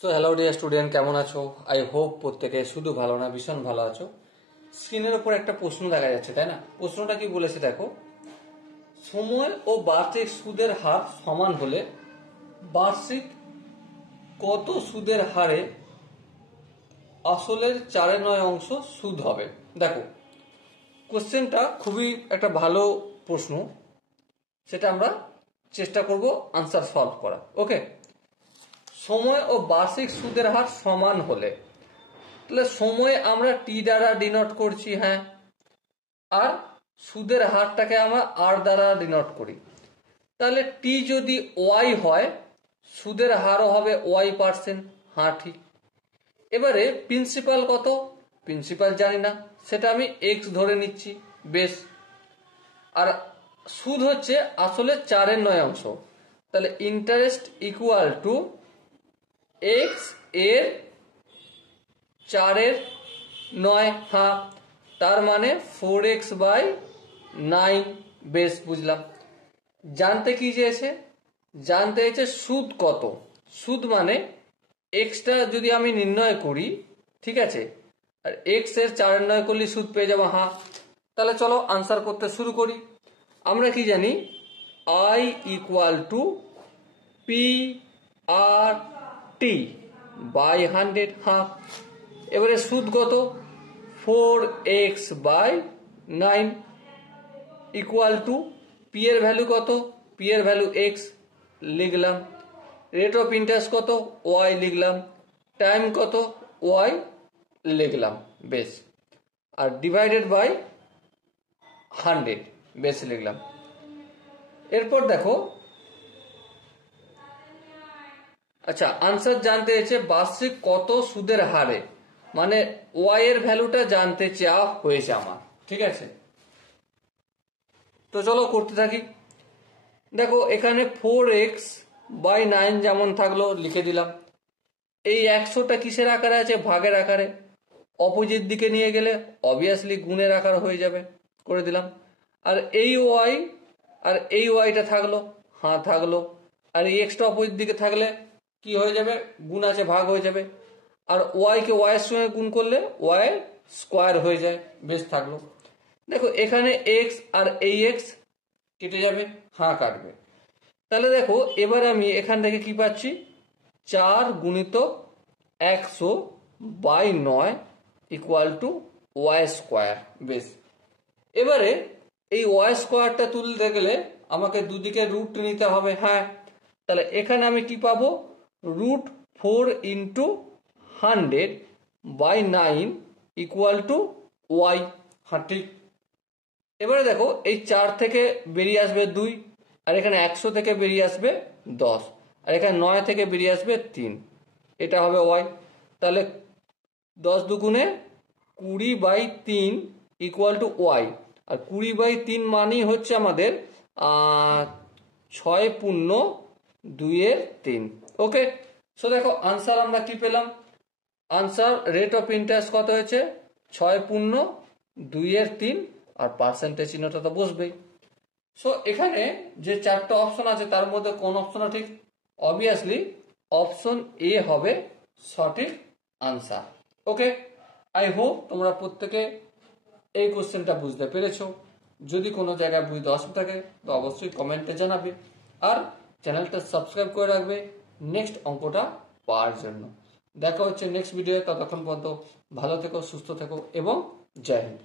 So hello dear student, কেমন আছো? I hope প্রত্যেকে শুধু ভালো না, ভীষণ ভালো আছো। স্ক্রিনের উপর একটা প্রশ্ন দেখা যাচ্ছে, তাই না? প্রশ্নটা কি বলেছে দেখো, সময় ও বার্ষিক সুদের হার সমান হলে বার্ষিক কত সুদের হারে আসলের 4/9 সুদ হবে? দেখো, কোশ্চেনটা খুবই একটা ভালো প্রশ্ন, সেটা আমরা চেষ্টা করব আনসার সলভ করা। ওকে, সময় ও বার্ষিক সুদের হার সমান হলে, তাহলে সময় আমরা টি দ্বারা ডিনোট করছি, হ্যাঁ, আর সুদের হারটাকে আমরা আর দ্বারা ডিনোট করি। তাহলে টি যদি ওয়াই হয়, সুদের হারও হবে ওয়াই%, হ্যাঁ ঠিক। এবারে প্রিন্সিপাল কত? প্রিন্সিপাল জানি না, সেটা আমি এক্স ধরে নিচ্ছি, বেশ। আর সুদ হচ্ছে আসলে 4/9, তাহলে ইন্টারেস্ট ইকুয়াল টু এক্স এর 4/9, হ্যাঁ, তার মানে 4x/9। বেশ, বুঝলাম। জানতে কি চেয়েছে? জানতে চেয়েছে সুদ কত। সুদ মানে এক্সটা যদি আমি নির্ণয় করি, ঠিক আছে, আর এক্স এর 4/9 করলে সুদ পেয়ে যাবো, হ্যাঁ। তাহলে চলো আনসার করতে শুরু করি। আমরা কি জানি? I equal to P R T by 100, হ্যাঁ। এবারে সুদ কত? 4x/9 ইকুয়াল টু পি এর ভ্যালু কত? পি এর ভ্যালু এক্স লিখলাম, রেট অফ ইন্টারেস্ট কত? ওয়াই লিখলাম, টাইম কত? ওয়াই লিখলাম, বেশ। আর ডিভাইডেড বাই 100, বেশ লিখলাম। এরপর দেখো, আচ্ছা, আনসার জানতে চেয়েছে বার্ষিক কত সুদের হারে, মানে ওয়াই এর ভ্যালুটা জানতে চাওয়া হয়েছে আমার, ঠিক আছে। তো চলো করতে থাকি। দেখো, এখানে 4x/9 যেমন থাকলো লিখে দিলাম। এই 100টা কিসের আকারে আছে? ভাগের আকারে। অপোজিট দিকে নিয়ে গেলে অবভিয়াসলি গুণের আকার হয়ে যাবে, করে দিলাম। আর এই ওয়াই আর এই ওয়াইটা থাকলো, হ্যাঁ থাকলো। আর এই এক্সটা অপোজিট দিকে থাকলে কি হয়ে যাবে? গুণ আছে, ভাগ হয়ে যাবে। আর ওয়াইকে ওয়াইয়ের সঙ্গে গুণ করলে ওয়াই স্কোয়ার হয়ে যায়, বেশ থাকলো। দেখো, এখানে এক্স আর এই এক্স কেটে যাবে, হ্যাঁ কাটবে। তাহলে দেখো, এবার আমি এখান থেকে কি পাচ্ছি? 4x100/9 equal to Y square, বেশ। এবারে এই ওয়াই স্কোয়ারটা তুলতে গেলে আমাকে দুদিকে রুট নিতে হবে, হ্যাঁ। তাহলে এখানে আমি কি পাবো? √4×100/9 ইকুয়াল টু ওয়াই, হ্যাঁ ঠিক। এবারে দেখো, এই 4 থেকে বেরিয়ে আসবে 2, আর এখানে 100 থেকে বেরিয়ে আসবে 10, আর এখানে 9 থেকে বেরিয়ে আসবে 3, এটা হবে ওয়াই। তাহলে 10 দুগুণে 20/3 ইকুয়াল টু ওয়াই। আর 20/3 মানেই হচ্ছে আমাদের 6×2/3। ওকে, সো দেখো আনসার আমরা কি পেলাম? আনসার রেট অফ ইন্টারেস্ট কত হয়েছে? 6×2/3, আর পার্সেন্টেজ চিহ্নটা তো বসবেই। সো এখানে যে 4টা অপশন আছে তার মধ্যে কোন অপশনটা ঠিক? অবভিয়াসলি অপশন এ হবে সঠিক আনসার। ওকে, আই হোপ তোমরা প্রত্যেকে এই কোশ্চেনটা বুঝতে পেরেছো। যদি কোনো জায়গায় বুঝতে অসুবিধা থাকে তো অবশ্যই কমেন্টে জানাবে, আর চ্যানেলটা সাবস্ক্রাইব করে রাখবে নেক্সট অঙ্কটা পাওয়ার জন্য। দেখা হচ্ছে নেক্সট ভিডিও, ততক্ষণ পর্যন্ত ভালো থেকো, সুস্থ থেকো এবং জয় হিন্দ।